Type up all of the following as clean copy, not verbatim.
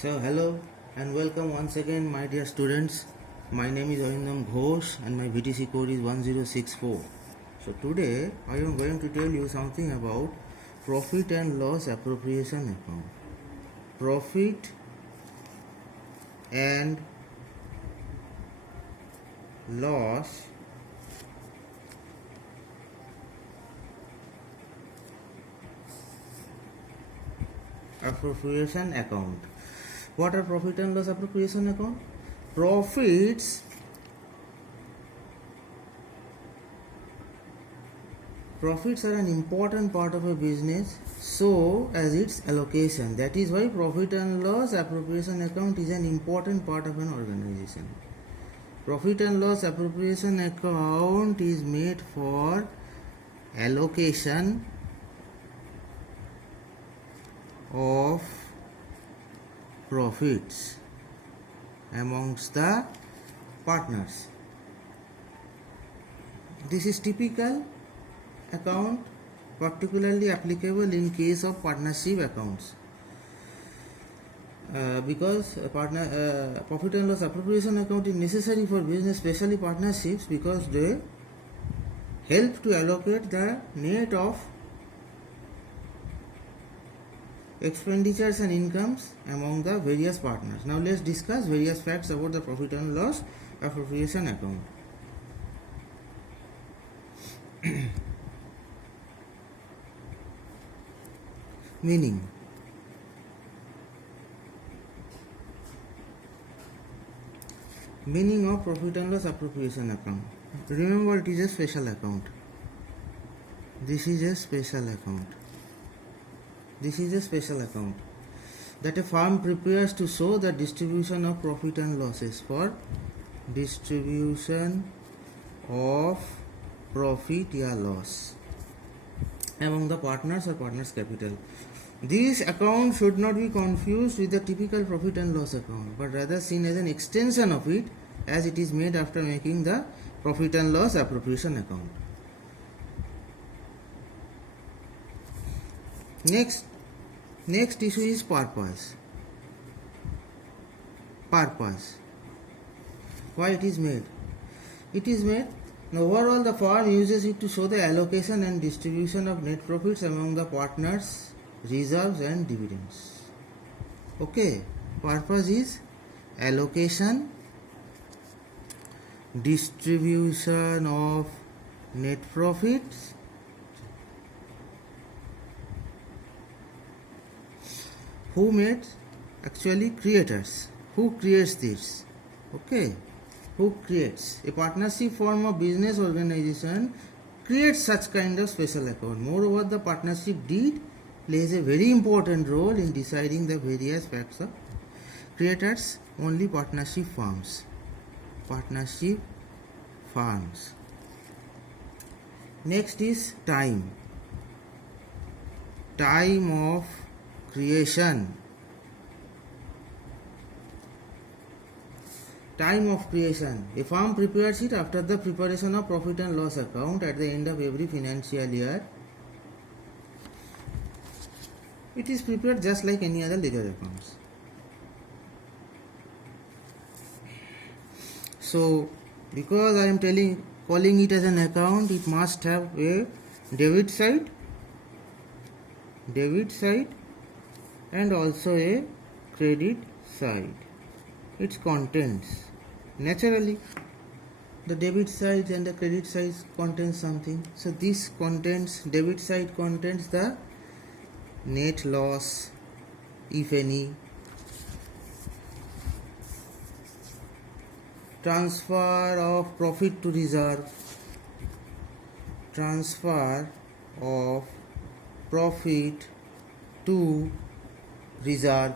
So hello and welcome once again my dear students. My name is Arindam Ghosh and my VTC code is 1064. So today I am going to tell you something about profit and loss appropriation account. Profit and loss appropriation account. What are profit and loss appropriation account? Profits are an important part of a business, so as its allocation. That is why profit and loss appropriation account is an important part of an organization. Profit and loss appropriation account is made for allocation of profits amongst the partners. This is typical account, particularly applicable in case of partnership accounts. Because profit and loss appropriation account is necessary for business, especially partnerships, because they help to allocate the net of expenditures and incomes among the various partners. Now let's discuss various facts about the profit and loss appropriation account. Meaning of profit and loss appropriation account. Remember, it is a special account. This is a special account. This is a special account that a firm prepares to show the distribution of profit and losses for distribution of profit or loss among the partners or partners' capital. This account should not be confused with the typical profit and loss account, but rather seen as an extension of it, as it is made after making the profit and loss appropriation account. Next issue is purpose. Purpose. Why it is made? It is made, overall the firm uses it to show the allocation and distribution of net profits among the partners, reserves and dividends. Okay, purpose is allocation, distribution of net profits, who made? Actually creators. Who creates this? Okay, who creates? A partnership form of business organization creates such kind of special account. Moreover, the partnership deed plays a very important role in deciding the various facts of creators. Only partnership firms. Partnership firms. Next is time. Time of creation. Time of creation. A firm prepares it after the preparation of profit and loss account at the end of every financial year. It is prepared just like any other ledger accounts. So, because I am calling it as an account, it must have a debit side and also a credit side. Its contents. Naturally, the debit side and the credit side contains something. So this contains, debit side contains the net loss, if any, transfer of profit to reserve, transfer of profit to reserve,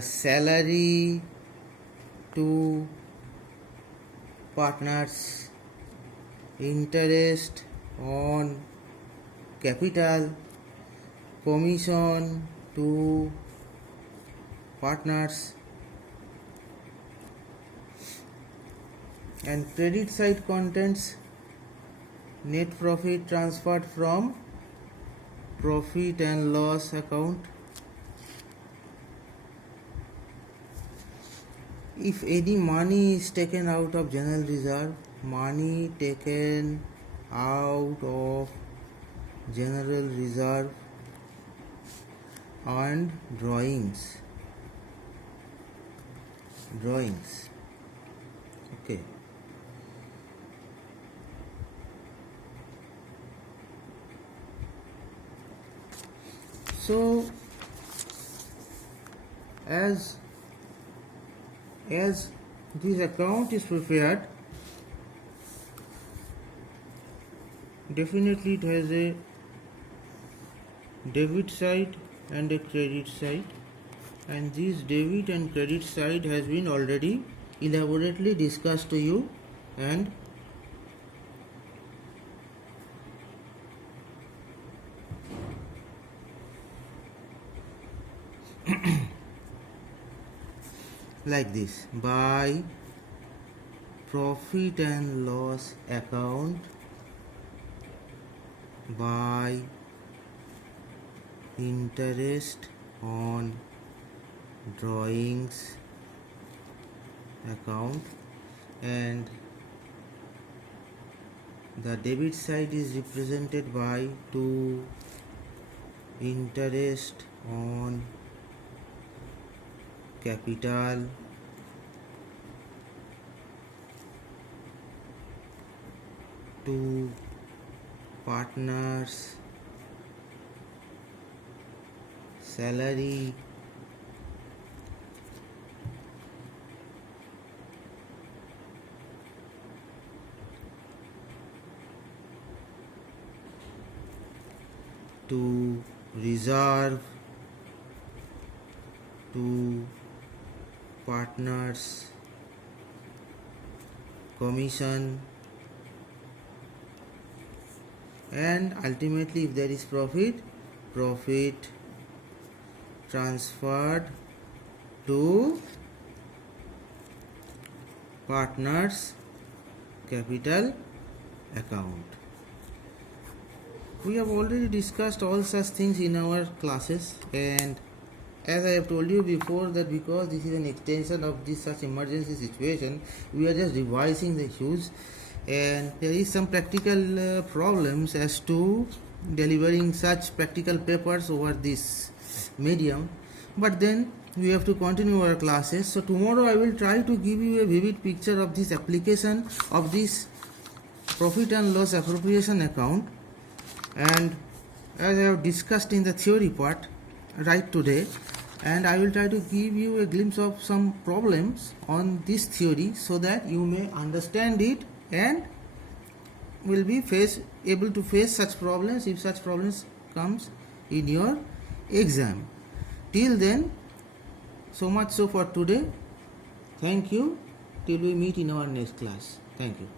salary to partners, interest on capital, commission to partners, and credit side contents net profit transferred from profit and loss account. If any money is taken out of general reserve, money taken out of general reserve and drawings. Okay. So as this account is prepared, definitely it has a debit side and a credit side, and this debit and credit side has been already elaborately discussed to you, and like this: by profit and loss account, by interest on drawings account, and the debit side is represented by to interest on capital, to partners salary, to reserve, to partners commission, and ultimately if there is profit transferred to partners capital account. We have already discussed all such things in our classes, and as I have told you before that because this is an extension of this such emergency situation, we are just revising the issues, and there is some practical problems as to delivering such practical papers over this medium, but then we have to continue our classes. So tomorrow I will try to give you a vivid picture of this application of this profit and loss appropriation account, and as I have discussed in the theory part right today, and I will try to give you a glimpse of some problems on this theory so that you may understand it and will be able to face such problems if such problems comes in your exam. Till then, so much so for today. Thank you till we meet in our next class. Thank you.